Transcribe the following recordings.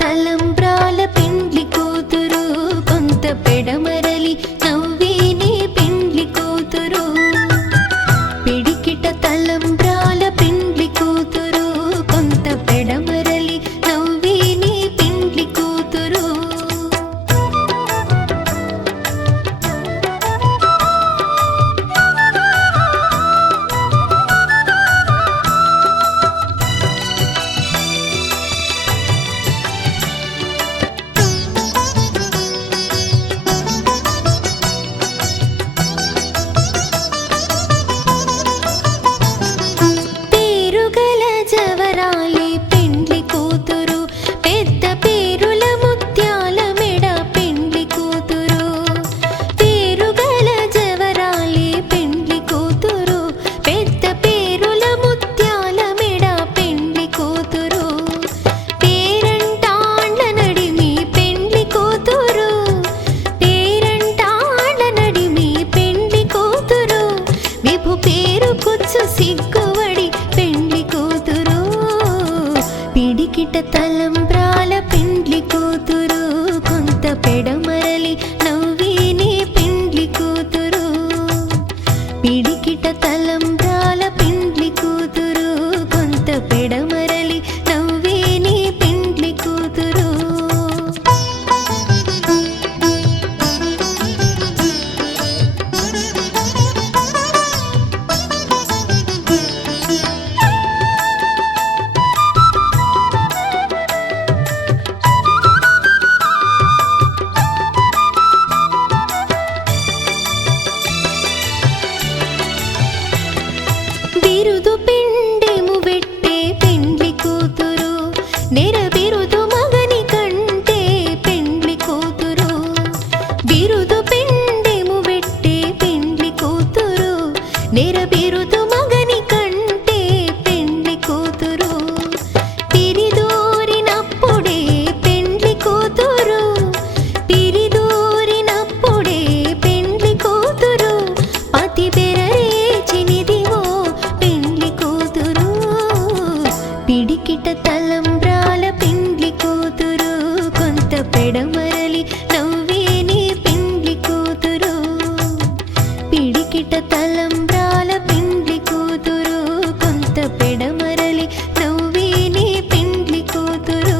తలంబ్రాల పెండ్లి కూతురు కొంత పెడమరలి నవ్వేనే పెండ్లి కూతురు పిడికిట తలంబ్రాల పెండ్లి కూతురు కొంత పెడమరలి నవ్వేనే పెండ్లి కూతురు సిగ్గువడి పెండ్లి కూతురు పిడికిట తలంబ్రాల పెండ్లి కూతురు కొంత పెడమరలి నవ్వేనే పెండ్లి కూతురు పిడికిట తలంబ్రాల పెండ్లి కూతురు కొంత పెడమరలి నవ్వేనే పెండ్లి కూతురు బిరుదు పిండెము వెట్టే పెండ్లి కూతురు నెరబిరుదు మగని కంటే పెండ్లి కూతురు బిరుదు పిండెము వెట్టే పెండ్లి కూతురు నెరబిరుదు మగని కంటే పెండ్లి కూతురు పిరిదూరినప్పుడే పెండ్లి కూతురు పిరిదూరినప్పుడే పెండ్లి కూతురు పతి బెరరేచినిదివో పిడికిట తలంబ్రాల పెండ్లి కూతురు కొంత పెడమరలి నవ్వేనే పెండ్లి కూతురు పిడికిట తలంబ్రాల పెండ్లి కూతురు కొంత పెడమరలి నవ్వేనే పెండ్లి కూతురు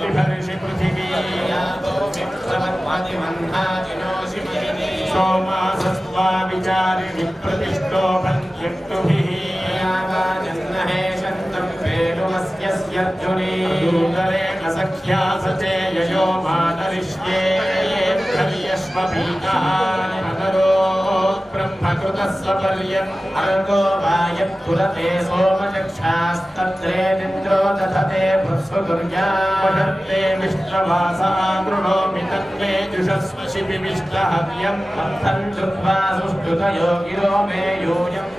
विभर्षि पृथिवी सोमासस्त्वा विचारिणि प्रतिष्ठो भन्त्यक्तुभिः दूतरेण सख्या सचेययो मातरिष्ये खल्यश्वपीतः अनरो ब्रह्मकृतः सपर्यन्तो वायत्पुरते सोमचक्षास्तत्रेन्द्रो दधते भृत्सुदुर्यापशन्ते विष्णवासा गृणोमि तन्मे जुषस्व शिपिविष्टहव्यम् अन्थं श्रुत्वा सुष्ठुतयो गिरो मे यूयम्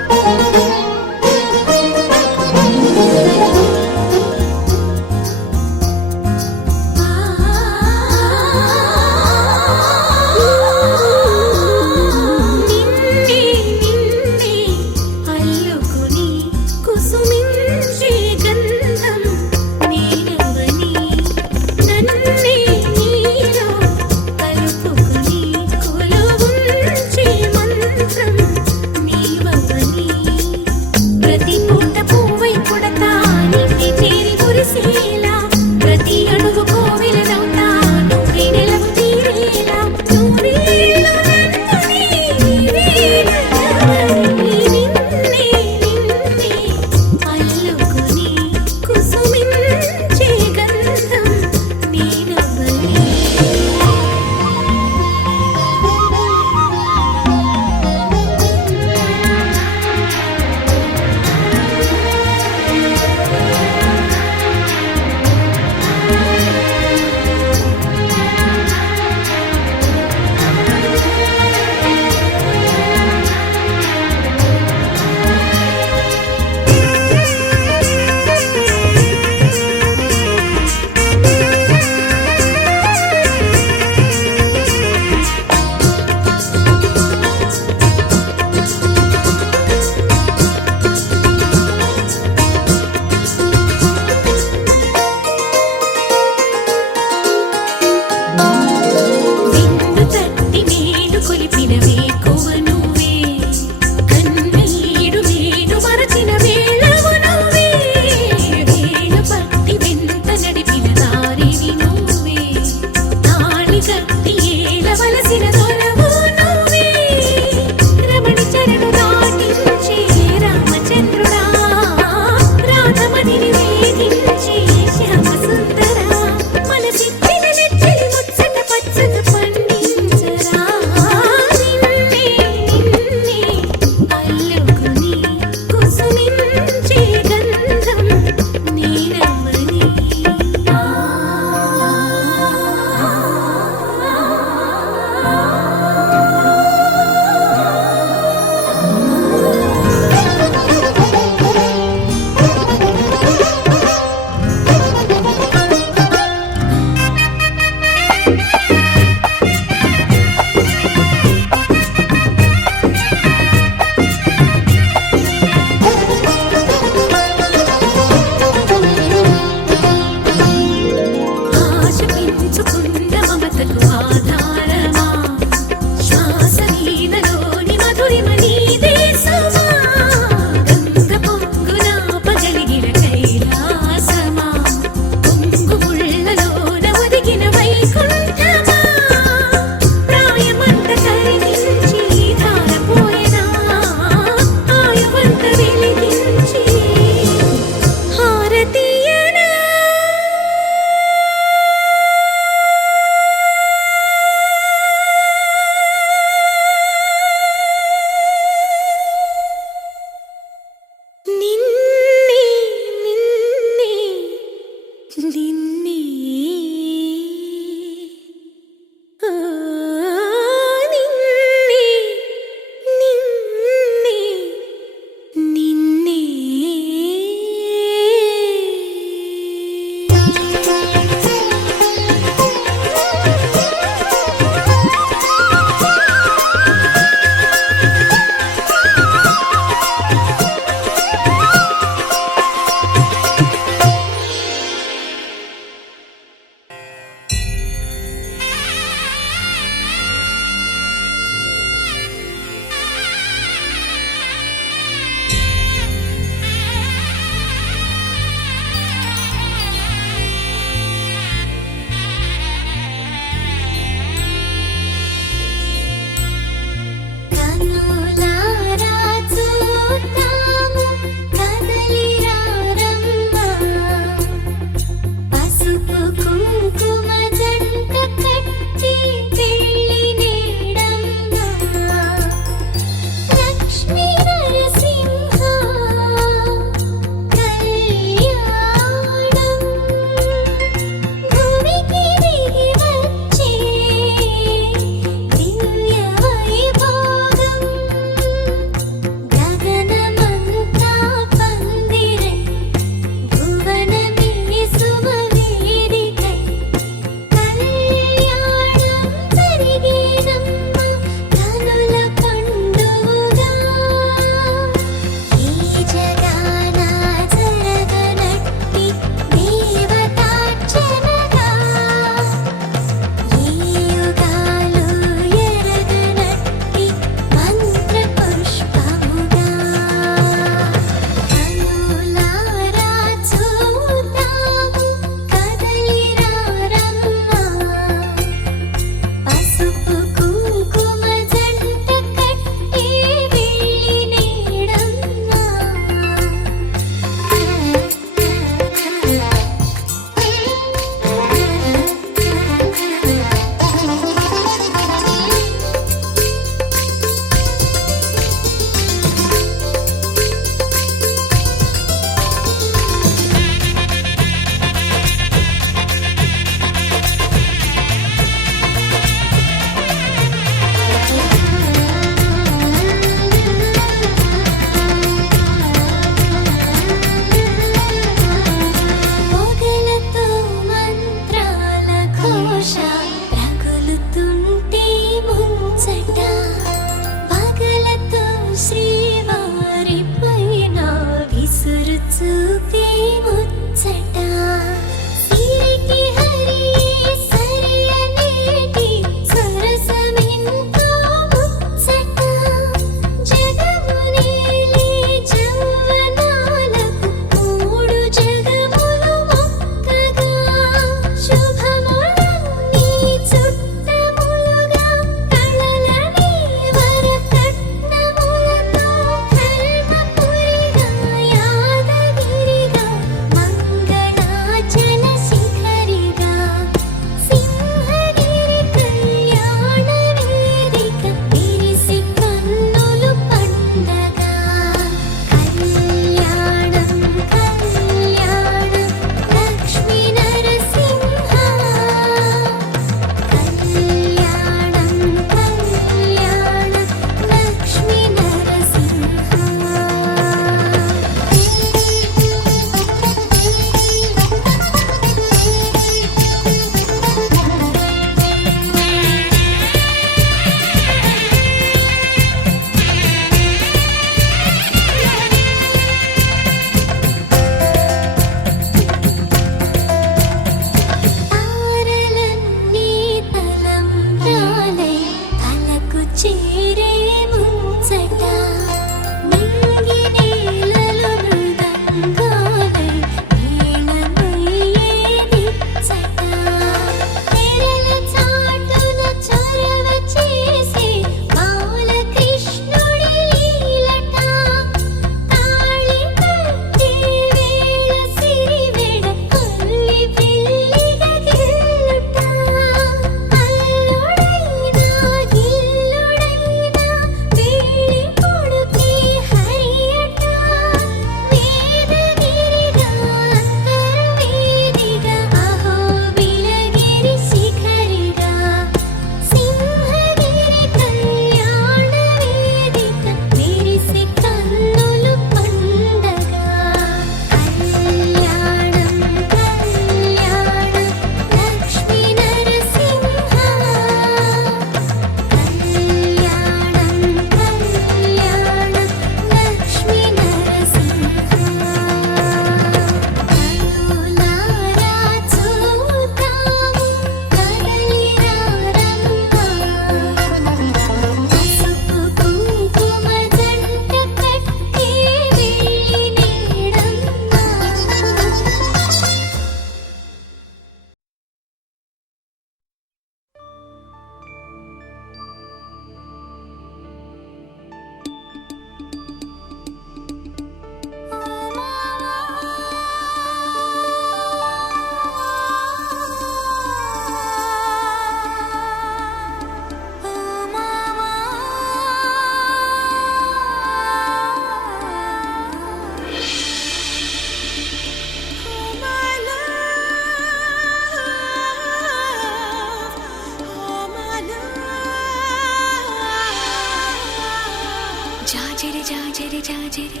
జాజిరి జాజిరి జాజిరి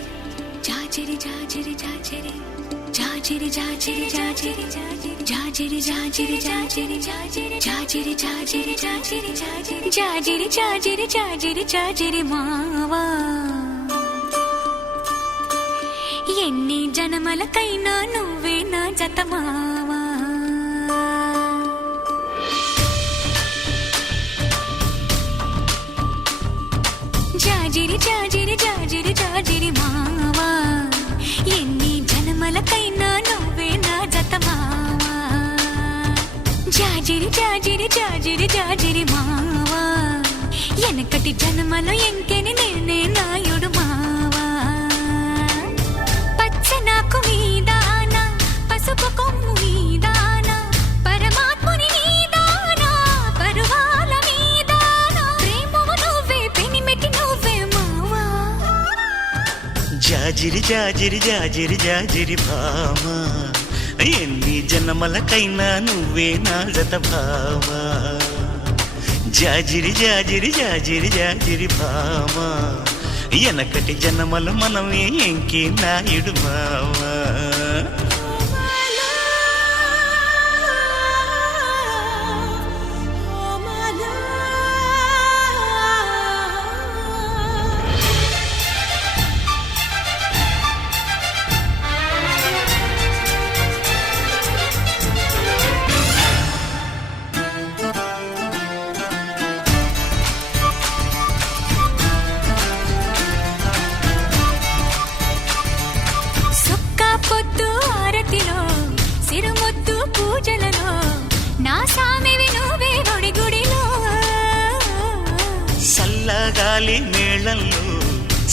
జాజిరి జాజిరి జాజిరి జాజిరి జాజిరి జాజిరి జాజిరి జాజిరి జాజిరి జాజిరి జాజిరి జాజిరి జాజిరి జాజిరి జాజిరి జాజిరి మావా ఎన్ని జనమలకైనా నువ్వే నా జత మావా జాజిరి జాజిరి జాజిరి జాజిరి మావా ఎన్ని జనమలకైనా నువ్వే నా జత మావా జాజిరి జాజిరి జాజిరి జాజిరి మావా ఎనకటి జన్మలో ఎంకెని నేనే నాయుడు మావా పచ్చనాకు మీదానా పసుపు కొమ్ము మీదానా పరమాత్ముని మీదానా పరువాల మీదానా ప్రేమము నువ్వే పెనిమెటి నువ్వే మావా జాజిరి జాజిరి జాజిరి జాజిరి భామా ఎన్ని జన్మలకైనా నువ్వే నా జత భామా జాజిరి జాజిరి జాజిరి జాజిరి భామా ఎనకటి జన్మలు మనమే ఎంకి నాయుడు మావా సొక్కా పొద్దు ఆరతిలో సిరుమొద్దు పూజలలో నా సామివి నువ్వే ఒడి గుడిలో సల్లగాలి మేళంలో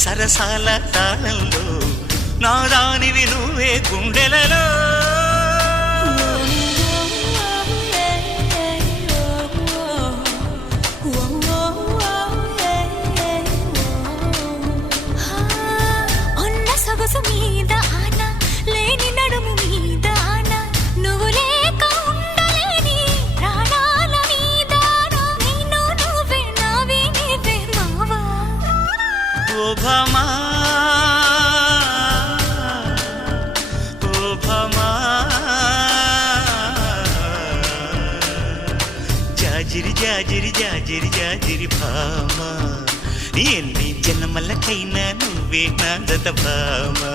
సరసాల తాళంలో నా దానివి నువ్వే గుండెలలో ఉన్న సొగసు మీద ఆన లేని నడుము మీద ఆన నువ్వు లేక ఉండలేని ప్రాణాల మీద నేను నువ్వే నావే నీవే మావా ఓ భామా ఓ భామా జాజిరి జాజిరి జాజిరి జాజిరి భామా ఎన్ని జన్మలకైనా నువ్వే నా జత భామా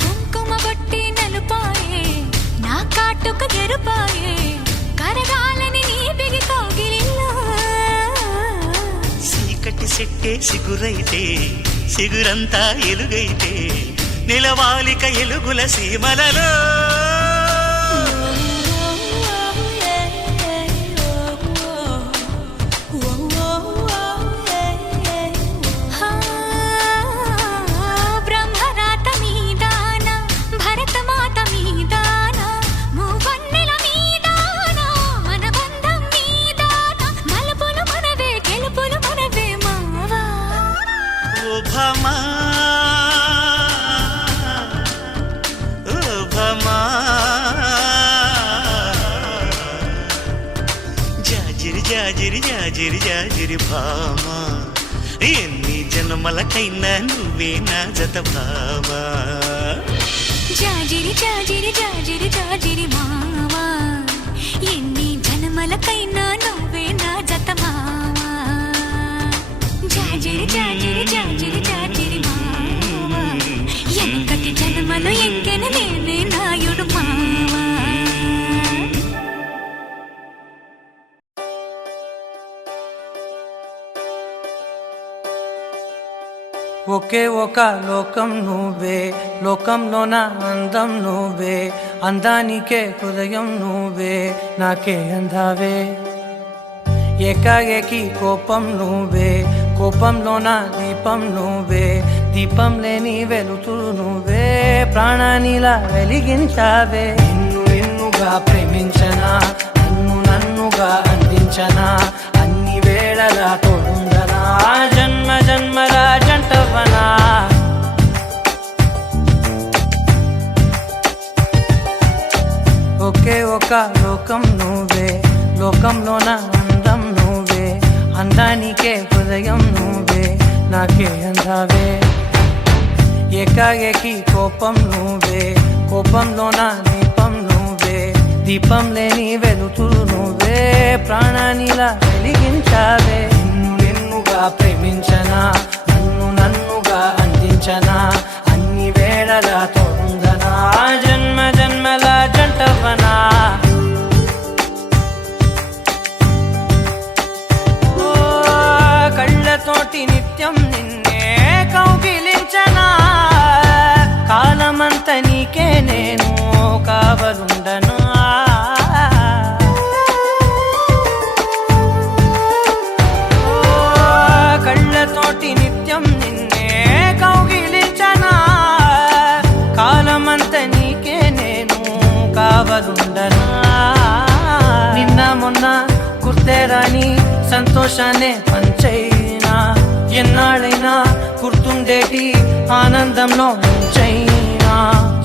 కుంకుమ బొట్టి నలుపాయే నా కాటుక ఎరుపాయే కరగాలని నీ బిగి కౌగిలిలో చీకటి సెట్టే సిగురైతే సిగురంతా ఎలుగైతే నిలవాలిక ఎలుగుల సీమలలో బ్రహ్మరాత మీదాన భరతమాత మీదాన మూవన్నెల మీదాన మన బంధం మీదాన మలుపులు మనవే గెలుపులు మనవే మావా ఓ భామా ఓ భామా జాజిరి జాజిరి జాజిరి జాజిరి భామా ఎన్ని జన్మలకైనా నువ్వే నా జత భామా జాజిరి జాజిరి జాజిరి జాజిరి మావా ఎన్ని జన్మలకైనా నువ్వే నా జత మావా జాజిరి జాజిరి జాజిరి జాజిరి మావా ఎనకటి జన్మలో ఎంకెన నేనే నాయుడు మావా ఒకే ఒక లోకం నువ్వే, లోకంలోన అందం నువ్వే, అందానికే హృదయం నువ్వే, నాకే అందావే. ఏకాఏకి కోపం నువ్వే, కోపంలోన దీపం నువ్వే, దీపం లేని వెలుతురు నువ్వే, ప్రాణానిలా వెలిగించావే. నిన్నుగా ప్రేమించనా, నన్నుగా అందించనా, అన్ని వేళలా తోడుండనా, జన్మ జన్మల జంటవనా. ఒకే ఒక లోకం నువ్వే, లోకంలోన అందం నువ్వే, అందానికే హృదయం నువ్వే, నాకే అందావే. ఏకాఏకి కోపం నువ్వే, కోపంలోన దీపం నువ్వే, దీపం లేని వెలుతురు నువ్వే, ప్రాణానిలా వెలిగించావే. నిన్నుగా ప్రేమించనా, నన్నుగా అందించనా, అన్ని వేళలా తోడుందనా, జన్మ జన్మల జంటవనా. కళ్ళతోటి నిత్యం నిన్నే కౌగిలించనా, కాలమంత నీకే నేను కావలుండనా. కళ్ళతోటి నిత్యం నిన్నే కౌగిలించనా, కాలమంత నీకే నేను కావలుండనా. నిన్న మొన్న గుర్తేరాని సంతోషాన్ని పంచైనా, ఎన్నాళ్ళైనా గుర్తుండేటి ఆనందంలో ముంచైనా,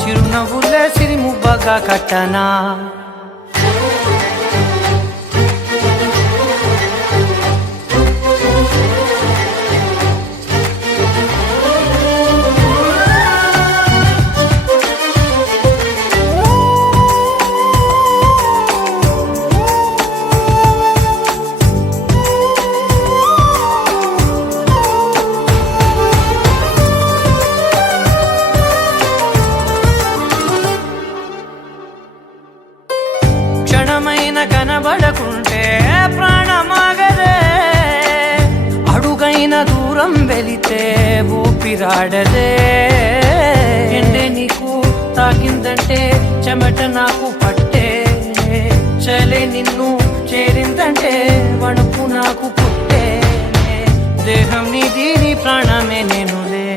చిరునవ్వులే సిరిమువ్వగా కట్టనా. క్షణమైన కనబడకుంటే ప్రాణమాగదే, అడుగైన దూరం వెళితే ఊపిరాడదే. ఎండే నీకు తాకిందంటే చెమట నాకు పట్టే, చలే నిన్ను చేరిందంటే వణుకు నాకు పుట్టే, దేహం నీది నీ ప్రాణమే నేనులే.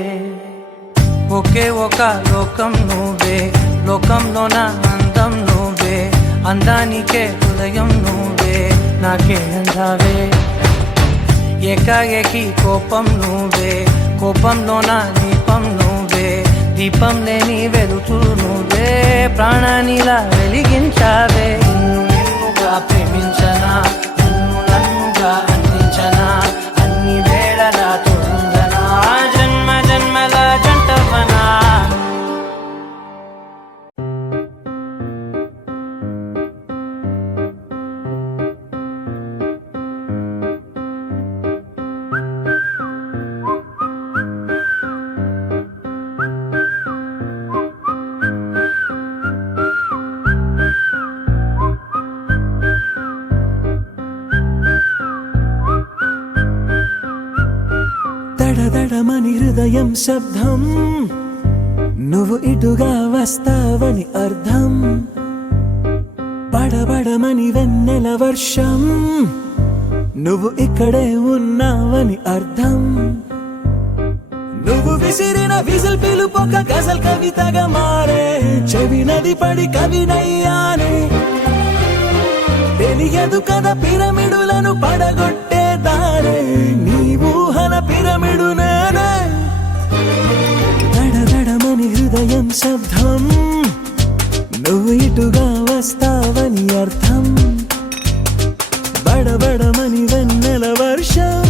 ఒకే ఒక లోకం నువ్వే, లోకంలోన అందం నువ్వే, అందానికే హృదయం నువ్వే, నాకే అందావే. ఏకాఏకి కోపం నువ్వే, కోపంలోన దీపం నువ్వే, దీపం లేని వెలుతురు నువ్వే, ప్రాణానిలా వెలిగించావే. నిన్నుగా ప్రేమించనా, నన్నుగా అందించనా, అన్ని వేళలా తోడుందనా, జన్మ జన్మల జంటవనా. దడదడమని హృదయం శబ్దం, నువ్వు ఇటుగా వస్తావని అర్థం. బడబడమని వెన్నెల వర్షం, నువ్వు ఇక్కడే ఉన్నావని అర్థం. నువ్వు విసిరిన విజిల్ పిలుపొక గజల్ కవితగా మారే, చెవి నది పడి కవినయ్యానే. తెలియదు కదా పిరమిడులను పడగొట్టే దారే, నీ ఊహల పిరమిడు నేనే. దడదడమని హృదయం శబ్దం, నువ్వు ఇటుగా వస్తావని అర్థం. బడబడమని వెన్నెల వర్షం,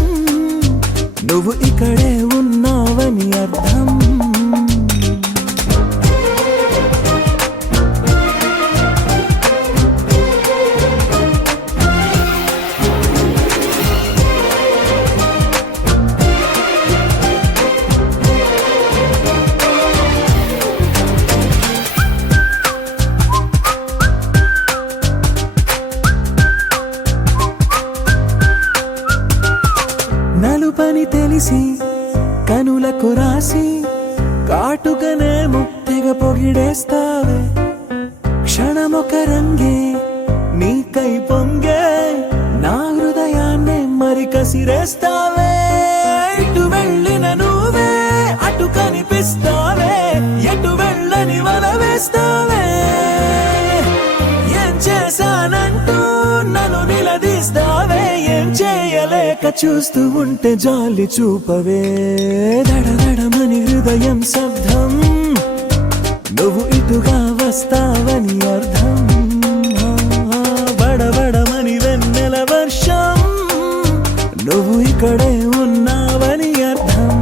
నువ్వు ఇక్కడే ఉన్నావని అర్థం. నలుపని తెలిసి కనులకు రా రాసి కాటుకనేమో తెగ పొగిడేస్తావే క్షణమొక రంగే నీకై పొంగే నా హృదయాన్నే మరి కసిరేస్తావే ఇటు వెళ్ళిన నువ్వే అటు కనిపిస్తావే ఎటు వెళ్ళని వల వేస్తావే ఏం చేశానంటూ నన్ను నిలదీస్తావే ఏం చేయలేక చూస్తూ ఉంటే జాలి చూపవే దడదడమని హృదయం శబ్దం నువ్వు ఇటుగా వస్తావని అర్థం బడబడమని వెన్నెల వర్షం నువ్వు ఇక్కడే ఉన్నావని అర్థం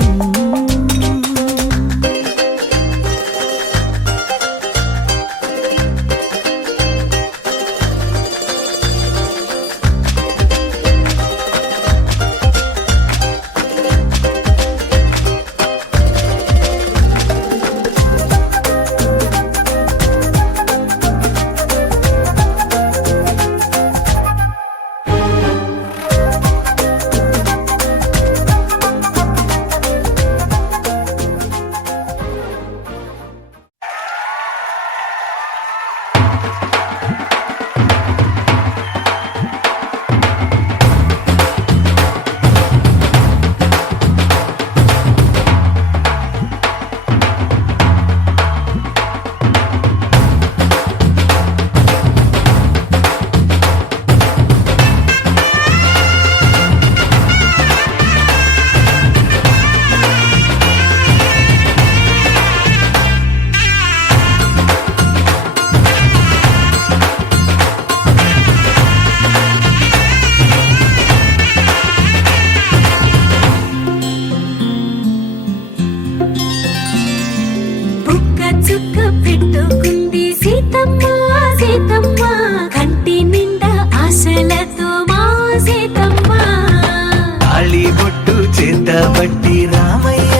బట్టి రామయ్య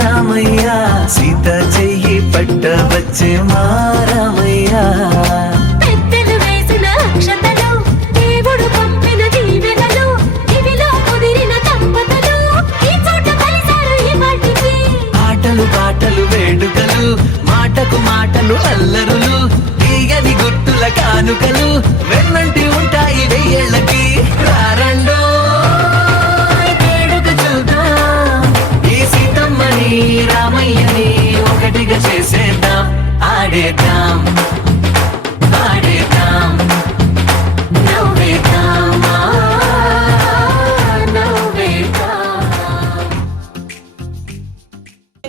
రామయ్య సీత చెయ్యి పట్టవచ్చే మా రామయ్య పెద్దలు వేసిన అక్షతలు దేవుడు పంపిన దీవెనలు ఇవిలో కుదిరిన దంపతులు ఈ చోట కలిసారు ఈ వాటికి ఆటలు పాటలు వేడుకలు మాటకు మాటలు అల్లరులు తీయని గుర్తుల కానుకలు వెన్నంటి ఉంటాయి వెయ్యేళ్ళకి రారండో రామయ్యని ఒకటిగా చేసేద్దాం ఆడేద్దాం ఆడేద్దాం నవ్వేద్దాం నవ్వేద్దాం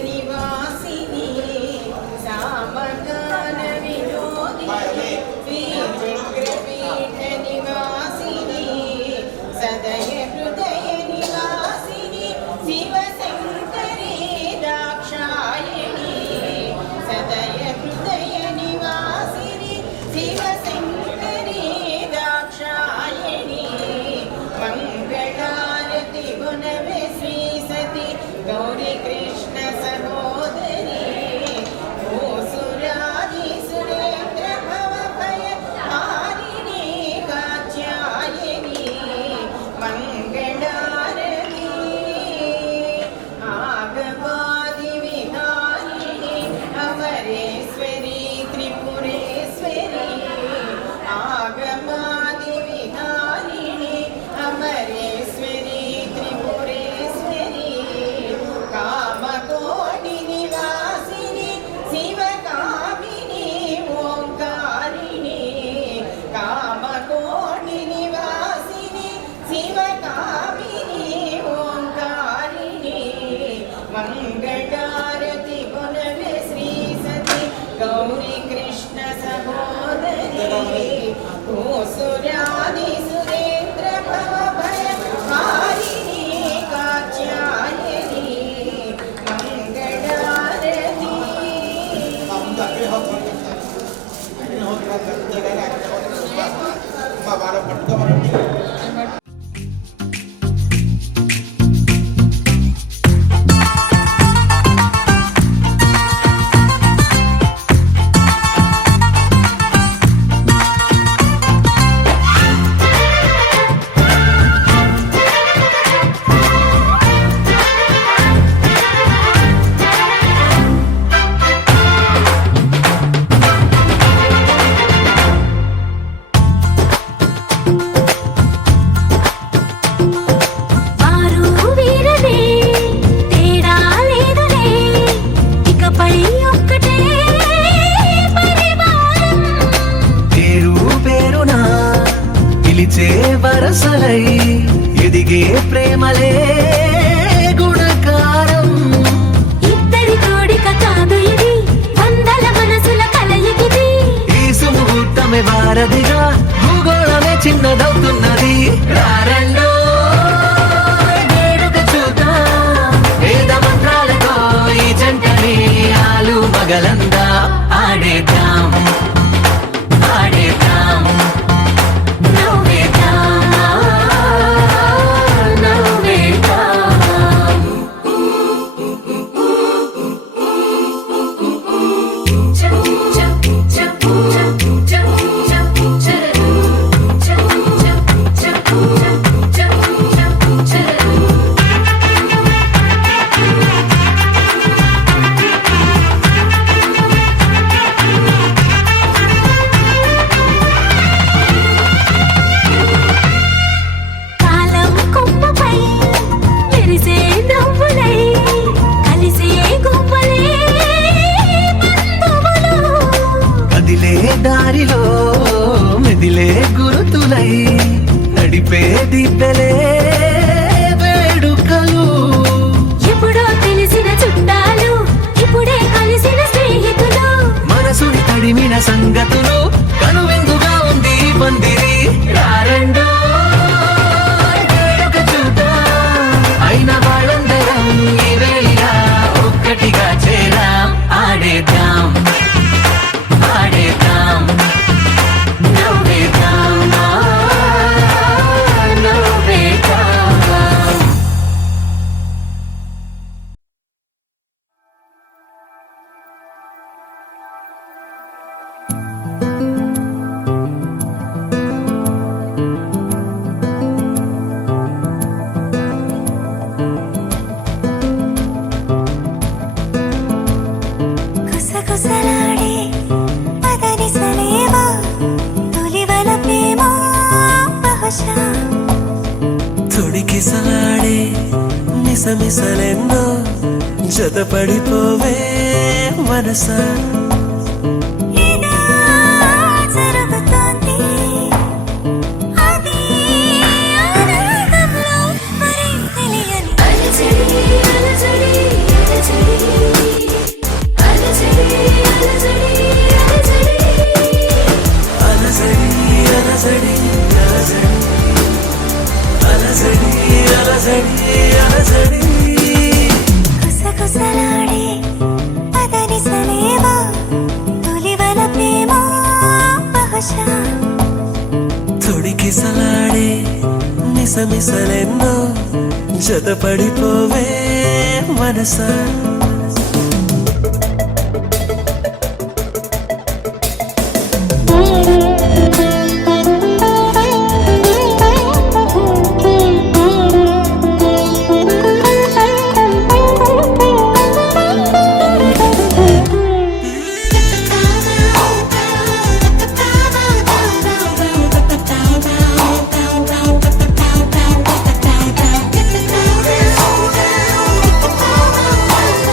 నివాసిని సామగాన వినోదిని శ్రీచక్రపీఠ నివాసిని సదయ హృదయ నివాసిని శివశంకరి దాక్షాయణి సదయ హృదయ నివాసిని శివశంకరి దాక్షాయణి మంగళారతి గుణవే శ్రీ సతి గౌరీ కృష్ణ సహోదరి ఓ సురాది సురేంద్ర భవ భయ హారిణి కాత్యాయని మంగళారతి ఆగవాది విహారిణి అమరేశ్వరి త్రిపురేశ్వరి ఆగవాది విహారిణి అమరేశ్వరి త్రిపురేశ్వరి కామకోటి నివాసిని శివకామిని ఓంకారిణి కామకోటి నివాసిని శివకామిని ఓంకారిణి మంగళారతి గుణవే శ్రీ సతి గౌరీ కృష్ణ సహోదరి ఓ సురాది సురేంద్ర భవ భయ హారిణి కాత్యాయని మంగళారతి శ్వాసలై ఎదిగే ప్రేమలే గుణకారం. ఇద్దరి కోడిక కాదు ఇది, వందల మనసుల కలయికిది. ఈ సుముహూర్తమే వారధిగా భూగోళమే చిన్నదవుతున్నది. రారండో వేడుక చూద్దాం, వేద మంత్రాలతో ఈ జంటని ఆలు మగలందా ఆడేద్దాం ఆడేద్దాం నవ్వేద్దాం నవ్వేద్దాం. కాలం కొమ్మపై మెరిసే నవ్వులై కలిసే గువ్వలే బంధువులు. కదిలే దారిలో మెదిలే గురుతులై నడిపే దిబ్బలే వేడుకలు. ఎప్పుడో తెలిసిన చుట్టాలు, ఇప్పుడే కలిసిన స్నేహితులు. మనసుని తడిమిన సంగతులు కనువిందుగా ఉంది ఈ పందిరి. రారండో వేడుక చూద్దాం, అయిన వాళ్ళందరం ఈ వేళ ఒక్కటిగా చేరాం. ఆడేద్దాం ఆడేద్దాం నవ్వేద్దాం నవ్వేద్దాం. గుసగుసలాడే పదనిసలేవా, తొలివల ప్రేమ బహుశా. తొడికిసలాడే మిసమిసలెన్నో జతపడిపోవే మనసా. ఇలా జరుగుతోంది, అది అనురాగంలో మరి తెలియని అలజడి అలజడి అలజడి అలజడి అలజడి అలజడి అలజడి. అలజడి అలజడి అలజడి. గుసగుసలాడే పదనిసలేవా, తొలివల ప్రేమ బహుశా. తొడికిసలాడే మిసమిసలెన్నో జతపడిపోవే మనసా. Thank you.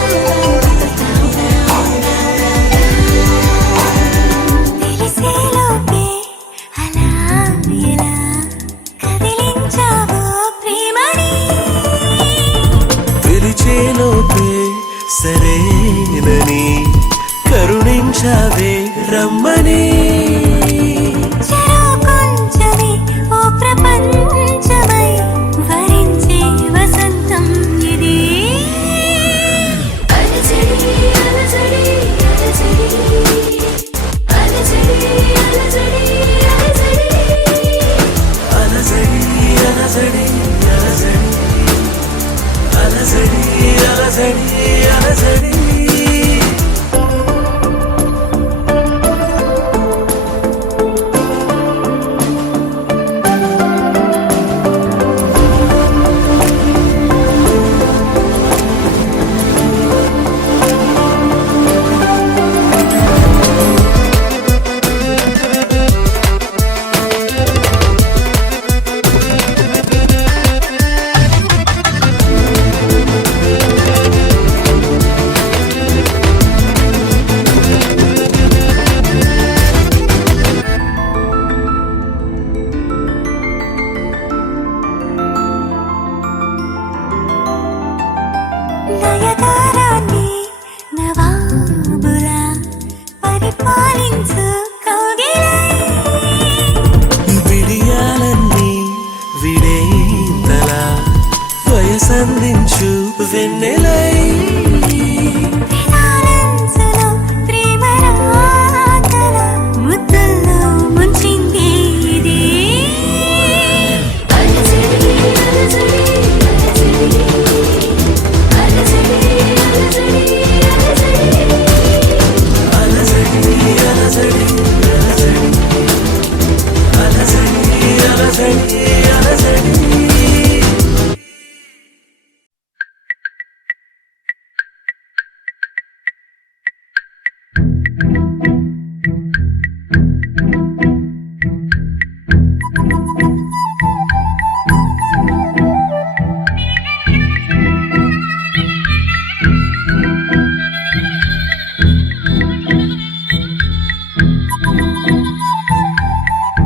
అలసడి అలసడి.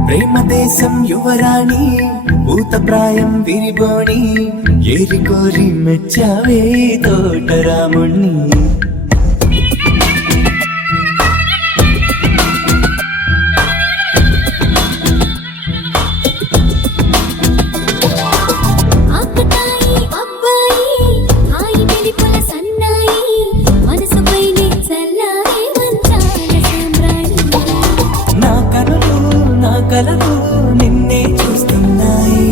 ప్రేమ దేశం యువరాణి భూతప్రాయం విరిబోణి ఏరి కోరి మెచ్చావే తోటరాముణ్ణి. ఆకతాయి అబ్బాయి హాయి వెలిపల సన్నాయి మనసుపైనే చల్లారే మంచాల సామ్రాణి. నా కనులు నా కలలు నిన్నే చూస్తున్నాయి.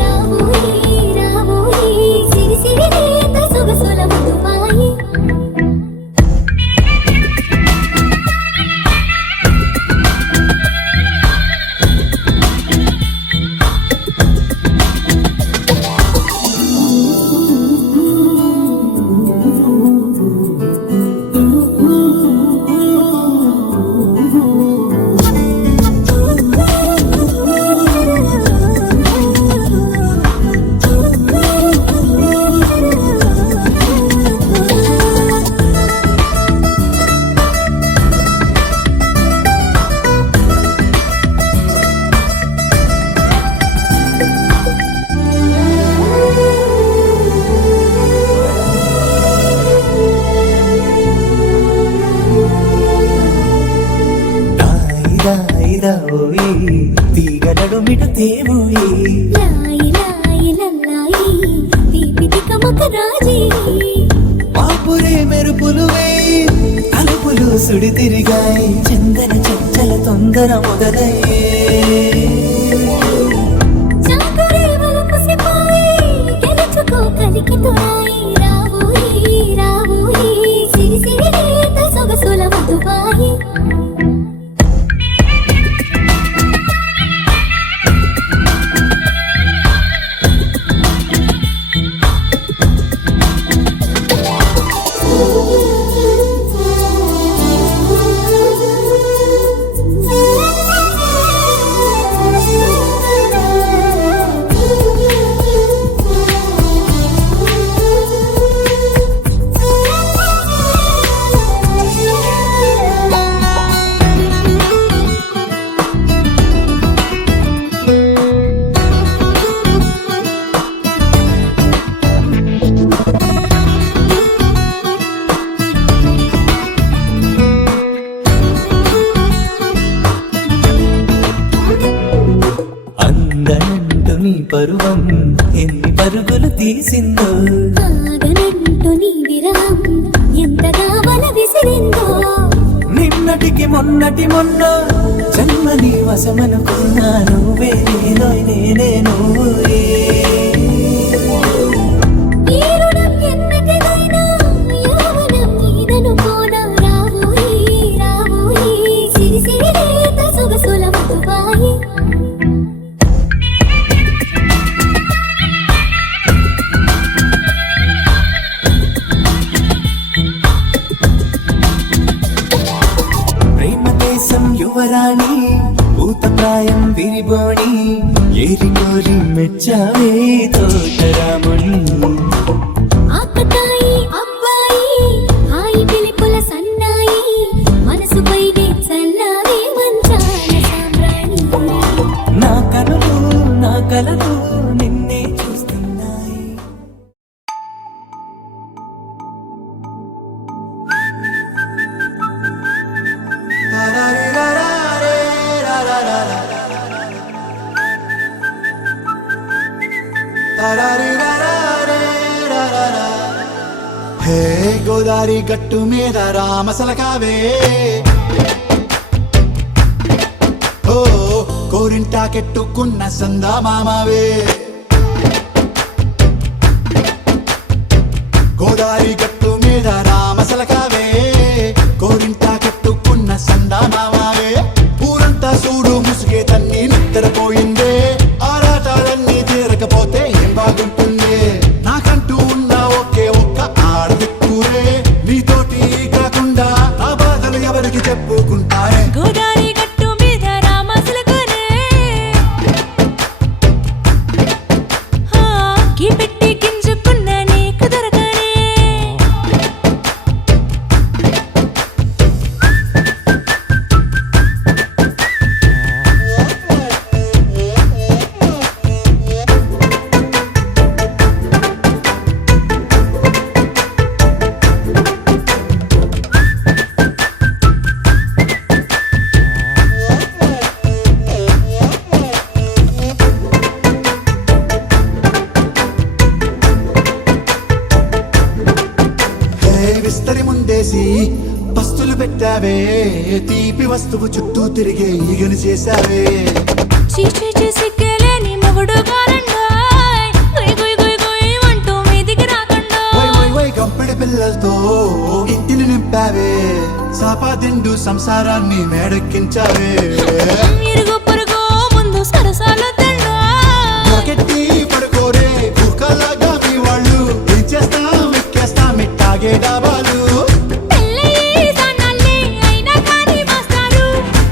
రావోయి రావోయి సిరి సిరి లేత సొగసుల మధుమాయి. దాయిదాయిదావోయి తీగలడు మిట తేవోయి. లాయి లాయి లల్లాయి దీపి దికమక రాజీ. పాపురే మెరుపులు వేయి తలుపులు సుడి తిరిగాయి. చందన చంచల తొందర మొదలయ్యే. చాకురే వలపుసిపోయి గెలుచుకో కలికి తోడాయి. రావోయి రావోయి సిరి సిరి లేత సొగసుల మధుమాయి. అందనంటు నీ పరువం ఎన్ని పరుగులు తీసిందో. ఆగనంటూ నీ విరహం ఎంతగా వల విసిరిందో. నిన్నటికి మొన్నటి మొన్న జన్మని వశమనుకున్నా. నువ్వే నేనే నువ్వే. ఈ రుణం ఎన్నటిదైనా యౌవనం నీదనుకోనా. రావోయి రావోయి సిరి సిరి లేత సొగసుల మధుమాయి. ప్రేమ దేశం యువరాణి భూతప్రాయం విరిబోణి ఏరి కోరి మెచ్చావే తోటరాముణ్ణి. ఆకతాయి అబ్బాయి హాయి వెలిపల సన్నాయి మనసుపైనే చల్లారే మంచాల సామ్రాణి. నా కనులు నా కలలు నిన్నే చూస్తున్నాయి. హే గోదారి గట్టు మీద రామసలకావే. ఓ కోరింటాకెట్టుకున్న సందా మామావే. గోదారి గట్టు మీద రామసలకావే. కోరింటాకెట్టుకున్న సందా మామావే. ఊరంతా చూడు ముసుగే తన్ని నిద్రపోయిందే. పెట్టావే తీపి వస్తువు చుట్టూ తిరిగే ఈగని చేశావే చీచీ సిగ్గలేని మొగుడు గారండాయ్ గుయ్ గుయ్ గుయ్ గుయ్ అంటూ మీదికి రాకుండా వై గంపెడి పిల్లలతో ఇంటిని నింపావే సాపాదిండు సంసారాన్ని మేడెక్కించావే ఇరుగు పొరుగు ముందు సరసాల తండా రాకెట్టి పడుకోరే కుక్కలాగా మీ వాళ్ళు ఏం చేస్తాం ఎక్కేస్తాం ఇట్టాగే డాబాలు పెళ్ళయి సన్నాళ్ళే అయినా కానీ మాస్టారు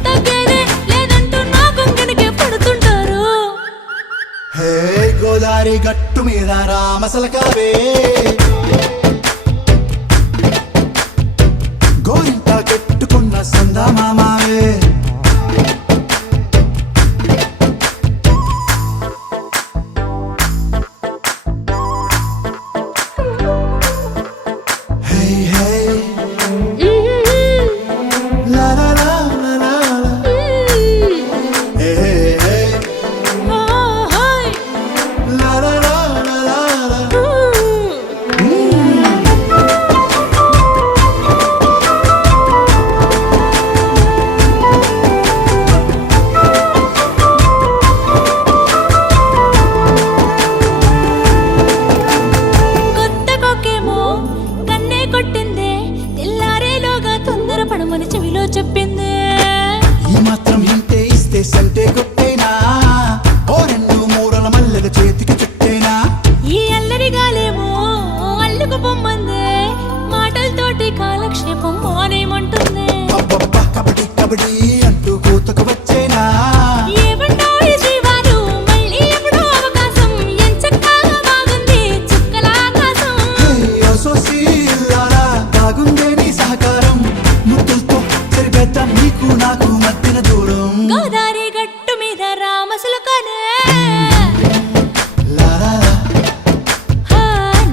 తగ్గేదే లేదంటూ నా కొంగడికే పడుతుంటారు హే గోదారి గట్టు మీద రామసలకావే గోరింట కెట్టుకున్న సందా మామావే Hey, hey, la la la la la la. Hey, hey, hey, la la la la la la. కొత్త కొక్కేమో కన్నే కొట్టిందే తెల్లారేలోగా తొందర పడమని చెవిలో చెప్పిందే ఈ మాత్రం ఇంటే ఇస్తే సంటే కొట్టేనా ఓ రెండు మూరల మల్లెల చేతికి చుట్టేనా ఈ అల్లరి గాలేమో అల్లుకు పొమ్మందే మాటలతోటి కాలక్షేపం మానేమంటుందే అబ్బబ్బా కబడ్డీ కబడ్డీ అంటూ కూతకు వచ్చేనా ఏమంటాయి శ్రీవారు మళ్ళీ ఎప్పుడో అవకాశం ఎంచక్కా బాగుంది చుక్కల ఆకాశం సోసి ఇల్లారా బాగుందే నీ సహకారం ముద్దులతో సరిపెద్దాం నీకు నాకు మధ్యన దూరం గోదారి గట్టు మీద రామసులకనే లా లా లా. హా,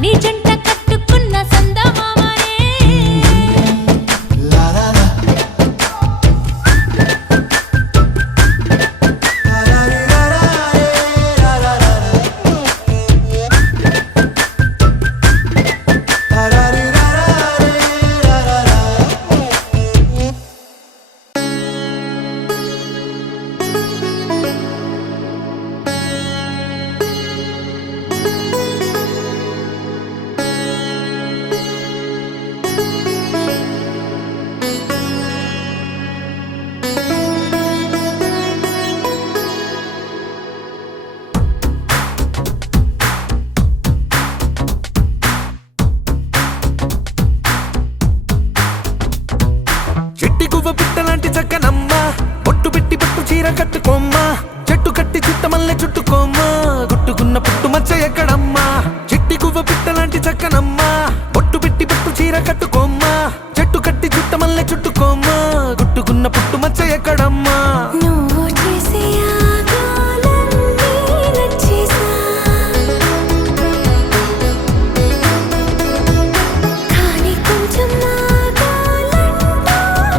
నీ జంట కట్టుకున్న సందమామనే La la la. La la la la la la la la. La la la la la la la. Chetty గువ్వ పిట్టలాంటి చక్కనమ్మ పొట్టు పెట్టి పట్టు చీర కట్టుకోమ్మా చెట్టు కట్టి చుట్టమల్లె చుట్టుకోమ్మా గుట్టుకున్న పుట్టు మచ్చ ఎక్కడమ్మా చెట్టి గువ్వ పిట్టలాంటి చక్కనమ్మ పొట్టు పెట్టి పట్టు చీర కట్టుకోమ్మా చెట్టు కట్టి చుట్టమల్లె చుట్టుకోమ్మా గుట్టుకున్న పుట్టు మచ్చ ఎక్కడమ్మా నువ్వు చేసే ఆగాలన్నీ నచ్చేసా కానీ కొంచెం ఆగాలంటూ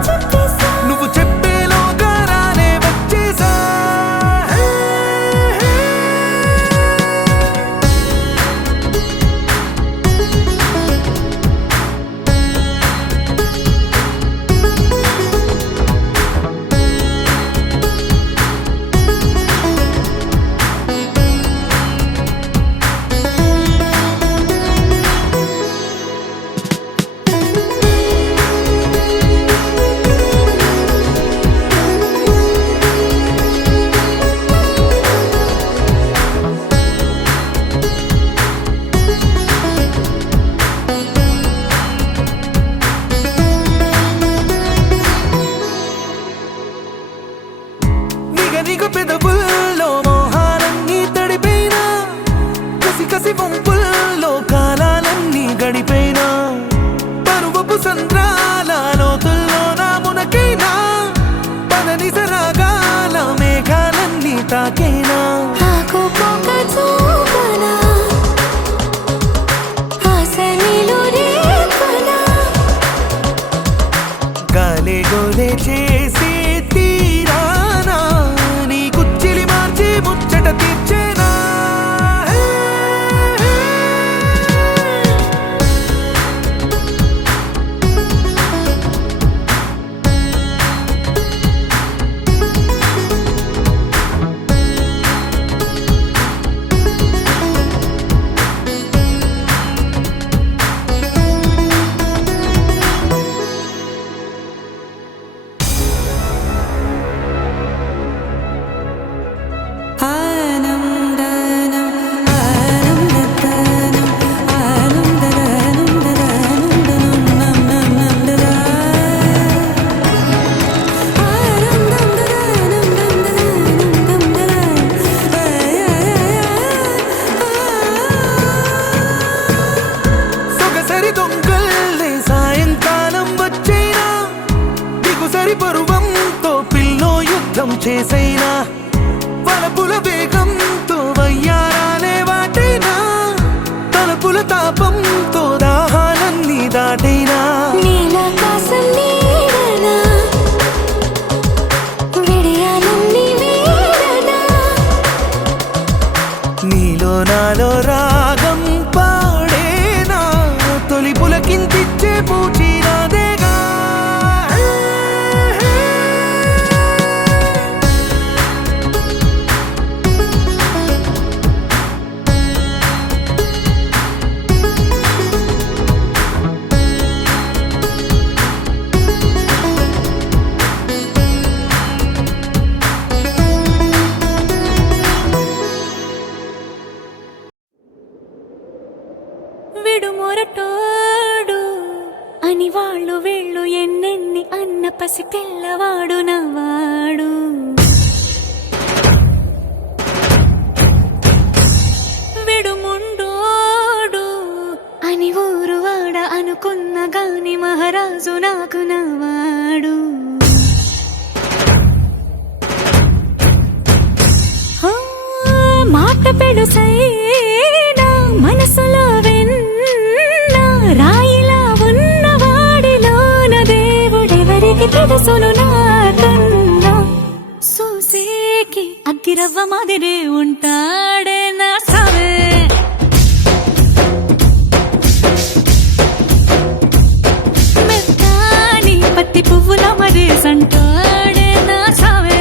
చెప్పేసా నువ్వు చెప్పేలోగా రానే వచ్చేసా నిగ పెదవుల్లో మోహాలన్నీ తడిపోయినా కసి కసి వంపుల్లో కాలాలన్నీ గడిపోయినా పరువపు సంద్రాల లోతుల్లో నా మునకైనా పదని సరాగాల మేఘాలన్నీ తాకేనా ఆకు పోక చూపనా ఆశ నీలో రేపనా గాలే గోలే చేసే తీరానా నీ కుచ్చిలి మార్చి ముచ్చట తీర్చేనా వాళ్ళు వీళ్ళు ఎన్నెన్ని అన్న పసి పిల్లవాడు నవ్వాడు. విడుముండోడు అని ఊరు వాడ అనుకున్న గాని మహారాజు నాకు నవ్వాడు. మాట పెడుసైనా మనసులో వెన్న రాయిలా ఉన్నవాడిలోన దేవుడెవరికి తెలుసును నాకన్నా. సూసేకి అగ్గిరవ్వ మాదిరి ఉంటాడే నా సావే. మెత్తాని పత్తి పువ్వుల మరేసంటాడే నా సావే.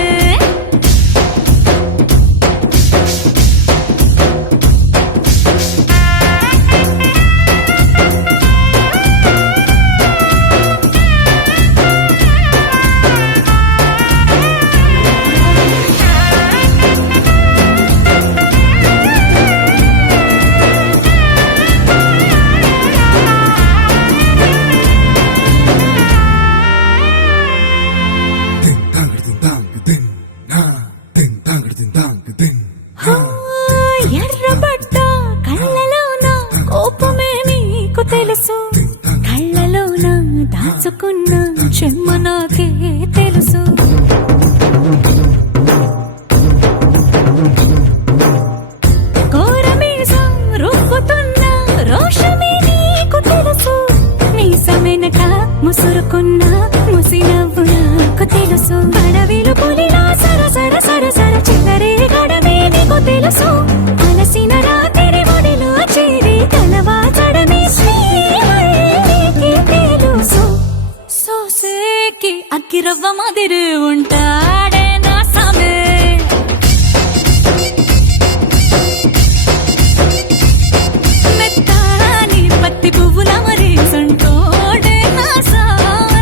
ఎర్రబడ్డ కళ్ళలోన కోపమే నీకు తెలుసు. కళ్ళలోన దాచుకున్న చెమ్మ నాకే తెలుసు. కోరమీసం రుబ్బుతున్న రోషమే నీకు తెలుసు. మీసమెనక ముసురుకున్న ముసినవ్వు నాకు తెలుసు. అడవిలు పులిలా సరసర సరసర చిల్లరే గడమే నీకు తెలుసు. అలసిన రాత్రి ఒడిలో చేరి తలవాచడమే శ్రీవల్లికి తెలుసు. సోసేకి అగ్గిరవ్వ మాదిరి ఉంటాడే నా సామే. మెత్తాని పత్తి పువ్వుల మరేసంటోడే నా సామే.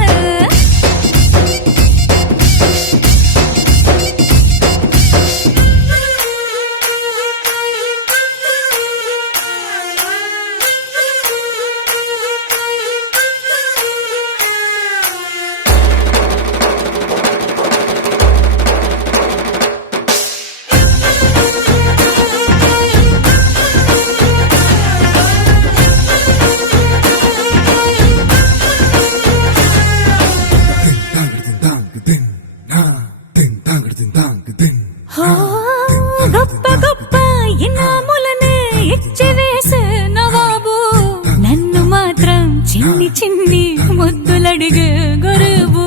గొప్ప గొప్ప ఇనాములనే ఇచ్చి వేసే నవాబు. నన్ను మాత్రం చిన్ని చిన్ని ముద్దులడిగే గురువు.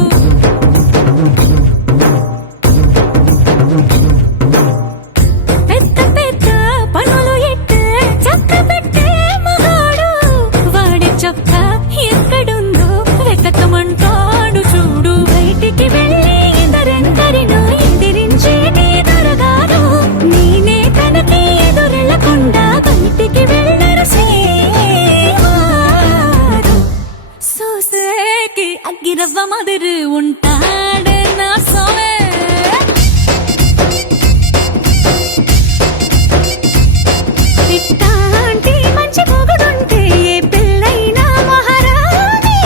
పెద్ద పెద్ద పనులు ఎట్టే చక్క పెట్టే మగాడు. వాడి చొక్క ఎక్కడుందో వెతకమంటాడు చూడు. బయటికి వెళ్ళి ఇద్దరెందరినో ఎదిరించేటి దొరగారు. నేనే తనకి ఎదురెళ్ళకుండా బయటికి వెళ్ళరు శ్రీవారు. సోసేకి అగ్గిరవ్వ మాదిరి ఉంటాడే నా సోమే. ఇట్టాంటి మంచి మొగుడుంటే ఏ పిల్లైనా మహారాణి.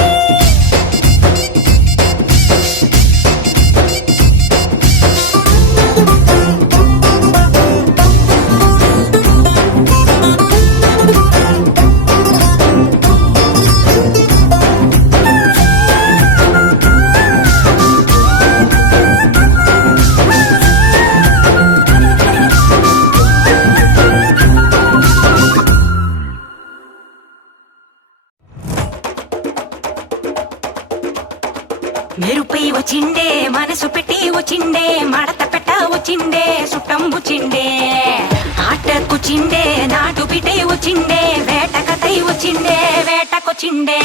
మెరుపై వచ్చిండే మనసు పెట్టి వచ్చిండే. మడత పెట్ట వచ్చిండే సుట్టం వచ్చిండే. ఆటకొచ్చిండే నాటు పిటై వచ్చిండే. వేటకతై వచ్చిండే వేటకొచ్చిండే.